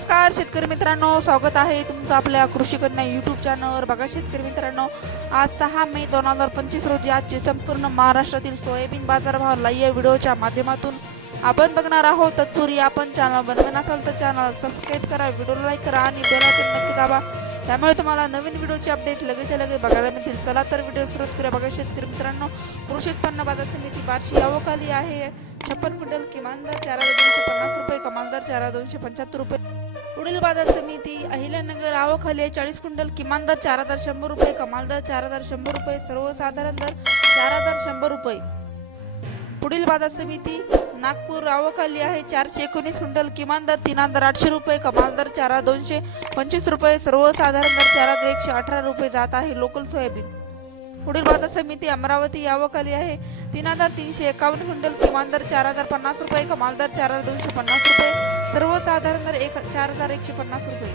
नमस्कार शेतकरी मित्रांनो. स्वागत आहे तुमचं आपल्या कृषी कन्या यूट्यूब चॅनलवर बघा शेतकरी मित्रांनो आज सहा मे दोन हजार पंचवीस रोजी आजचे संपूर्ण महाराष्ट्रातील सोयाबीन बाजारभाव लाईव्ह व्हिडिओच्या माध्यमातून आपण बघणार आहोत. तत्पूर्वी आपण चॅनल बनवून असाल तर चॅनल सबस्क्राईब करा व्हिडिओ लाईक करा आणि बेलायकन नक्की दाबा. त्यामुळे तुम्हाला नवीन व्हिडिओचे अपडेट लगेच लगेच बघायला मिळतील. चला तर व्हिडिओ सुरुवात करा बघा शेतकरी मित्रांनो कृषी उत्पन्न बाजार समिती बारशी यावोखाली आहे. छप्पन क्विंटल किमान दर चार दोनशे पन्नास रुपये कमाल दर चार दोनशे पंच्याहत्तर रुपये. पुढील बाजार समिती अहिल्यानगर आवखाली आहे चाळीस क्विंटल किमान दर चार हजार शंभर रुपये कमाल दर चार हजार शंभर रुपये सर्वसाधारण दर चार हजार शंभर रुपये. पुढील बाजार समिती नागपूर आवखाली आहे चारशे एकोणीस क्विंटल किमान दर तीन हजार आठशे रुपये कमाल दर चार हजार दोनशे पंचवीस रुपये सर्वसाधारण दर चार हजार एकशे अठरा रुपये जात आहे लोकल सोयाबीन. पुढील बाजार समिती अमरावती यावखाली आहे तीन हजार तीनशे एकावन्न क्विंटल किमान दर चार हजार पन्नास रुपये कमाल दर चार हजार दोनशे पन्नास रुपये सर्वसाधारण दर एक चार हजार एकशे पन्नास रुपये.